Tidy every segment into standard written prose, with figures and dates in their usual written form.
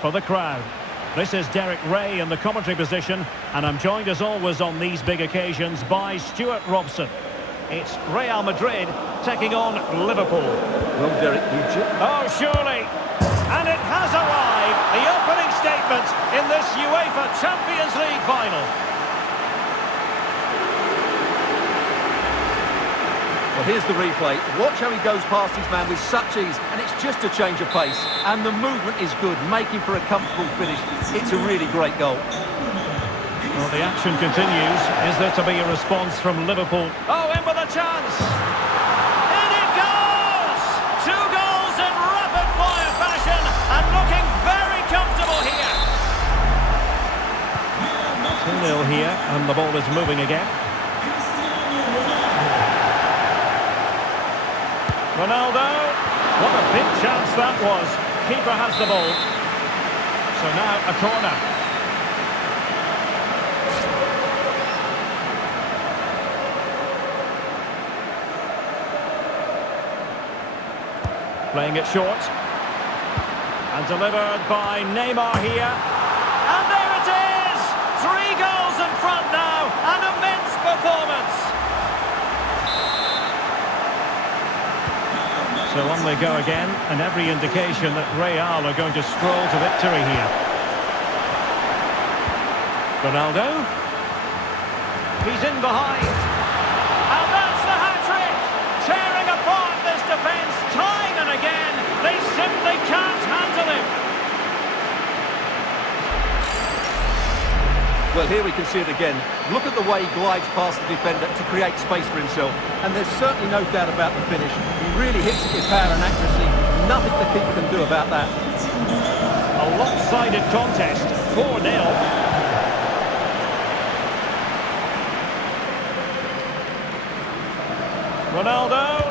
for the crowd. This is Derek Ray in the commentary position, and I'm joined as always on these big occasions by Stuart Robson. It's Real Madrid taking on Liverpool. Well, Derek, Oh, surely. And it has arrived, the opening statement in this UEFA Champions League final. Well, here's the replay. Watch how he goes past his man with such ease, and it's just a change of pace. And the movement is good, making for a comfortable finish. It's a really great goal. Well, the action continues. Is there to be a response from Liverpool? Oh, in with a chance! In it goes! 2 goals in rapid-fire fashion, and looking very comfortable here. 2-0 here, and the ball is moving again. Ronaldo, what a big chance that was. Keeper has the ball. So now a corner. Playing it short. And delivered by Neymar here. And there it is! 3 goals in front now. An immense performance. So on they go again, and every indication that Real are going to stroll to victory here. Ronaldo. He's in behind. And that's the hat-trick! Tearing apart this defence time and again. They simply can't handle him. Well, here we can see it again. Look at the way he glides past the defender to create space for himself. And there's certainly no doubt about the finish. He really hits it with power and accuracy. Nothing the keeper can do about that. A lopsided contest, 4-0. Ronaldo.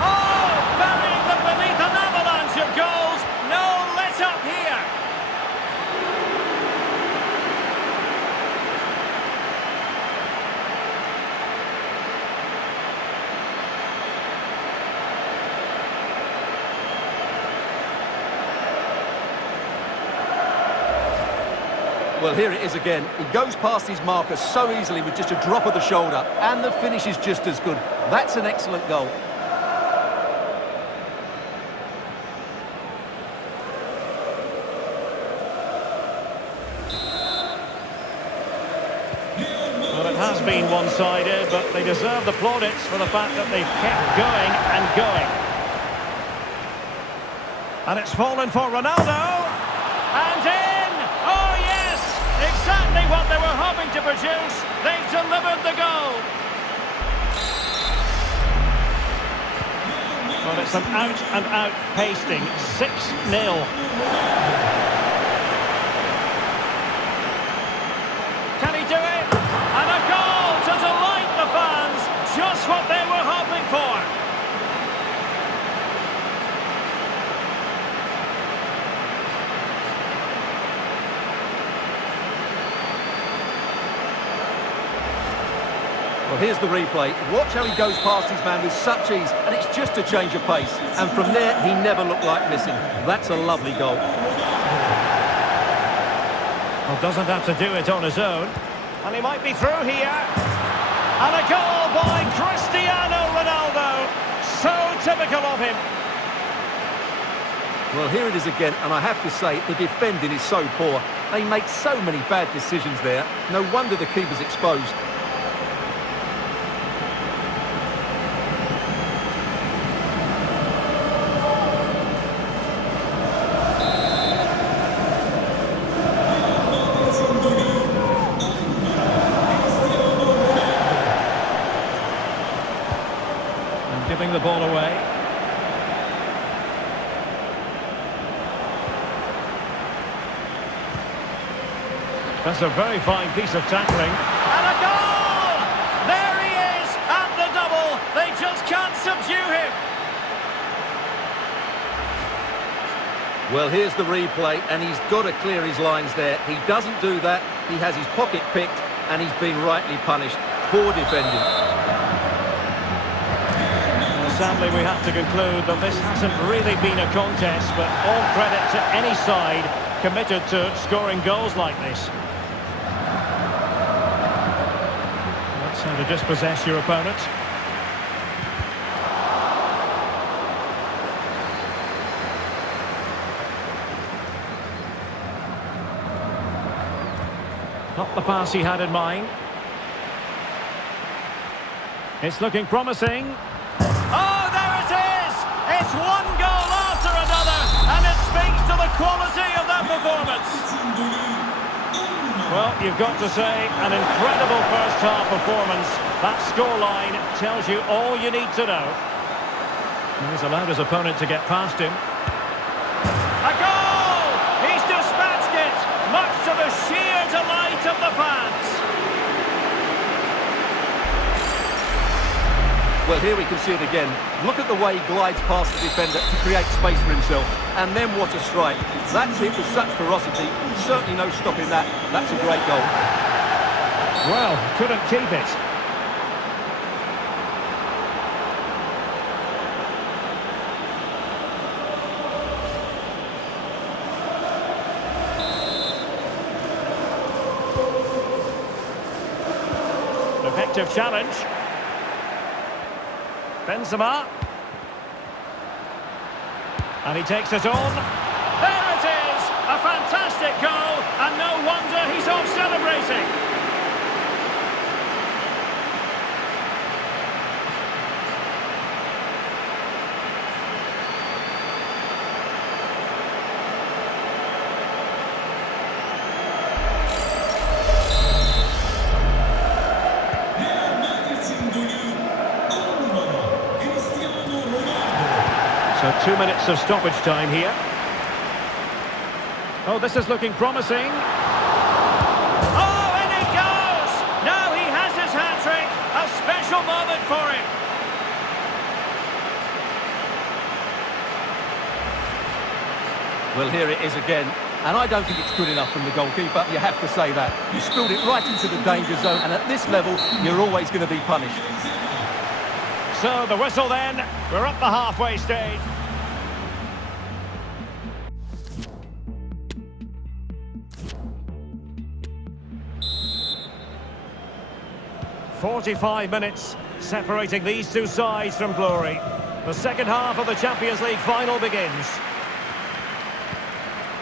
Oh, burying them beneath an avalanche of goals. No let-up here. Well, here it is again. He goes past his marker so easily with just a drop of the shoulder, and the finish is just as good. That's an excellent goal. Well, it has been one-sided, but they deserve the plaudits for the fact that they've kept going and going. And it's fallen for Ronaldo. And in! Oh, yes! Exactly what they were hoping to produce. They've delivered the goal. Well, it's an out-and-out pasting. 6-0. Can he do it? And a goal to delight the fans. Just what they were hoping for. Well, here's the replay. Watch how he goes past his man with such ease, and it's just a change of pace. And from there, he never looked like missing. That's a lovely goal. Well, doesn't have to do it on his own. And he might be through here. And a goal by Cristiano Ronaldo. So typical of him. Well, here it is again, and I have to say, the defending is so poor. They make so many bad decisions there. No wonder the keeper's exposed. Giving the ball away. That's a very fine piece of tackling. And a goal! There he is at the double. They just can't subdue him. Well, here's the replay, and he's got to clear his lines there. He doesn't do that. He has his pocket picked, and he's been rightly punished. Poor defending. Sadly, we have to conclude that this hasn't really been a contest, but all credit to any side committed to scoring goals like this. That's how to dispossess your opponent. Not the pass he had in mind. It's looking promising. Oh, there it is! It's one goal after another, and it speaks to the quality of that performance. Well, you've got to say, an incredible first-half performance. That scoreline tells you all you need to know. He's allowed his opponent to get past him. A goal! He's dispatched it, much to the sheer delight of the fans. Well, here we can see it again. Look at the way he glides past the defender to create space for himself. And then what a strike. That's hit with such ferocity. Certainly no stopping that. That's a great goal. Well, couldn't keep it. Effective challenge. Benzema. And he takes it on. There it is! A fantastic goal, and no wonder he's off celebrating. So 2 minutes of stoppage time here. Oh, this is looking promising. Oh, and it goes! Now he has his hat-trick. A special moment for him. Well, here it is again. And I don't think it's good enough from the goalkeeper. You have to say that. You spilled it right into the danger zone, and at this level, you're always going to be punished. So the whistle then. We're up the halfway stage. "45 minutes separating these two sides from glory. The second half of the Champions League final begins.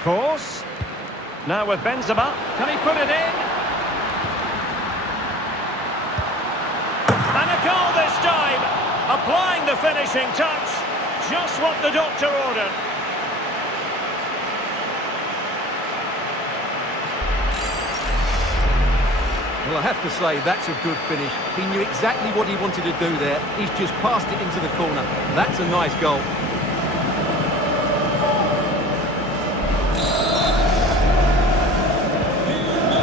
Course. Now with Benzema. Can he put it in? And a goal this time. Applying the finishing touch. Just what the doctor ordered. Well, I have to say, that's a good finish. He knew exactly what he wanted to do there. He's just passed it into the corner. That's a nice goal.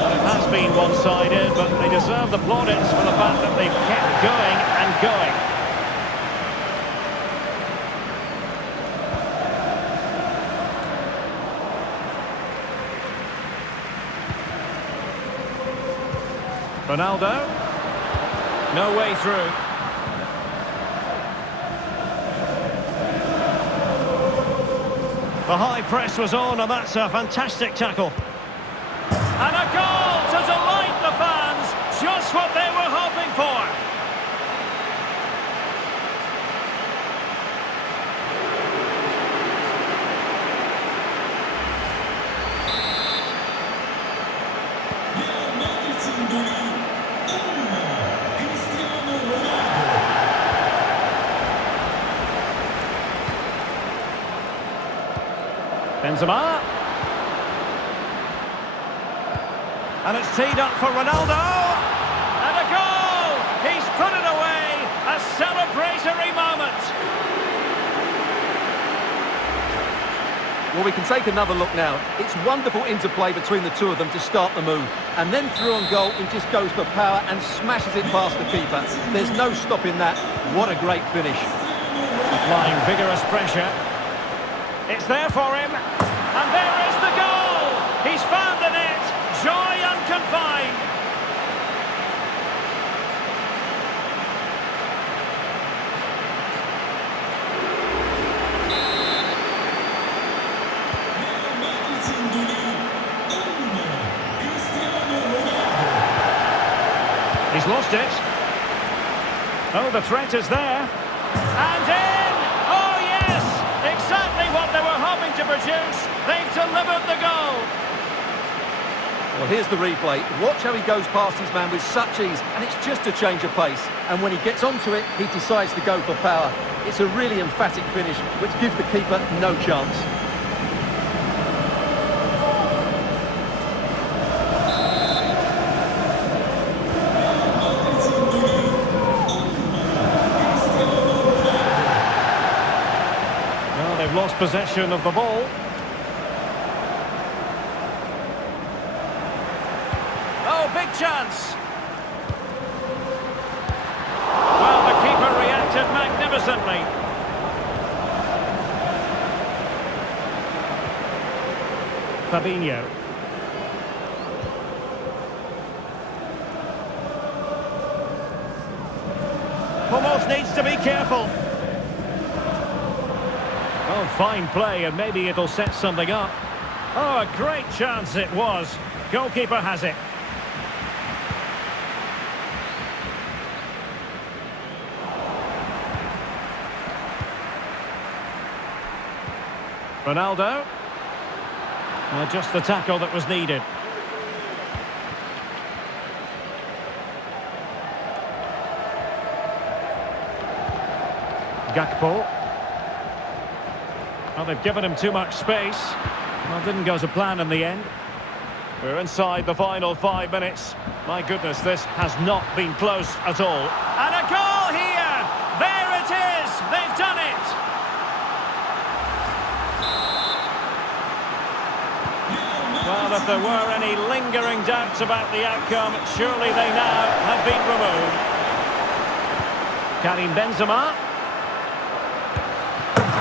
It has been one-sided, but they deserve the plaudits for the fact that they've kept going and going. Ronaldo. No way through. The high press was on, and that's a fantastic tackle. And a goal to delight the fans. Just what they were hoping for. Benzema. And it's teed up for Ronaldo. And a goal! He's put it away. A celebratory moment. Well, we can take another look now. It's wonderful interplay between the two of them to start the move. And then through on goal, he just goes for power and smashes it past the keeper. There's no stopping that. What a great finish. Applying vigorous pressure. It's there for him. And there is the goal. He's found the net. Joy unconfined. He's lost it. Oh, the threat is there. And in! Oh, yes! Exactly what they were hoping to produce. They've delivered the goal. Well, here's the replay. Watch how he goes past his man with such ease, and it's just a change of pace. And when he gets onto it, he decides to go for power. It's a really emphatic finish, which gives the keeper no chance. Well, they've lost possession of the ball. Oh, big chance. Well, the keeper reacted magnificently. Fabinho. Almost needs to be careful. Oh, fine play, and maybe it'll set something up. Oh, a great chance it was. Goalkeeper has it. Ronaldo. Just the tackle that was needed. Gakpo. Well, they've given him too much space. Well, didn't go to plan in the end. We're inside the final 5 minutes. My goodness, this has not been close at all. And a goal here! There it is! They've done it! Well, if there were any lingering doubts about the outcome, surely they now have been removed. Karim Benzema.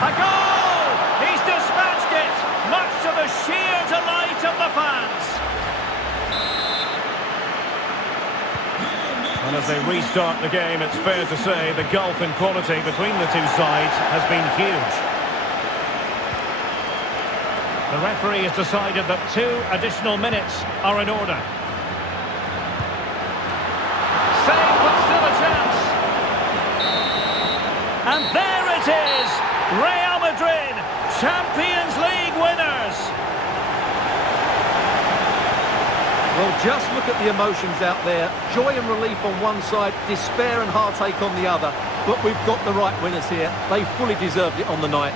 A goal! He's dispatched it, much to the sheer delight of the fans. And as they restart the game, it's fair to say the gulf in quality between the two sides has been huge. The referee has decided that 2 additional minutes are in order. Save, but still a chance. And there it is! Real Madrid, Champions League winners! Well, just look at the emotions out there. Joy and relief on one side, despair and heartache on the other. But we've got the right winners here. They fully deserved it on the night.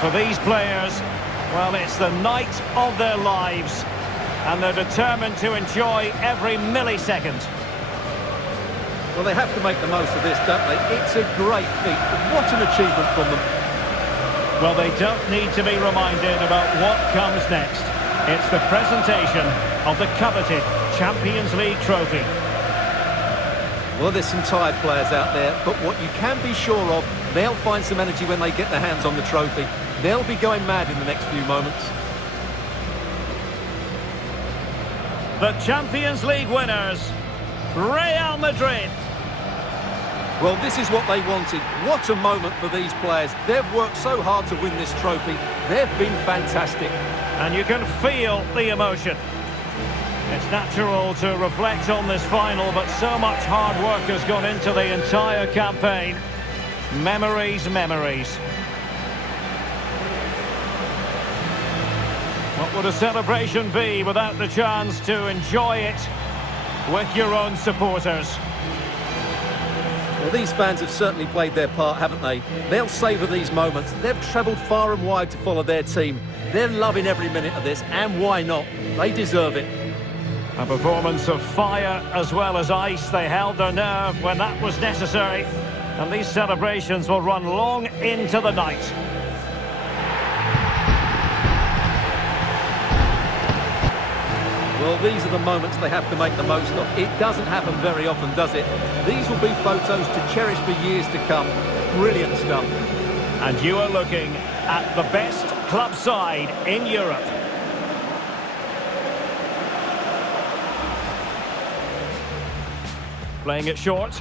For these players, well, it's the night of their lives, and they're determined to enjoy every millisecond. Well, they have to make the most of this, don't they? It's a great feat. What an achievement from them. Well, they don't need to be reminded about what comes next. It's the presentation of the coveted Champions League trophy. Well, there's some tired players out there, but what you can be sure of, they'll find some energy when they get their hands on the trophy. They'll be going mad in the next few moments. The Champions League winners, Real Madrid. Well, this is what they wanted. What a moment for these players. They've worked so hard to win this trophy. They've been fantastic. And you can feel the emotion. It's natural to reflect on this final, but so much hard work has gone into the entire campaign. Memories, memories. What would a celebration be without the chance to enjoy it with your own supporters? Well, these fans have certainly played their part, haven't they? They'll savour these moments. They've travelled far and wide to follow their team. They're loving every minute of this, and why not? They deserve it. A performance of fire as well as ice. They held their nerve when that was necessary. And these celebrations will run long into the night. Well, these are the moments they have to make the most of. It doesn't happen very often, does it? These will be photos to cherish for years to come. Brilliant stuff. And you are looking at the best club side in Europe. Playing it short.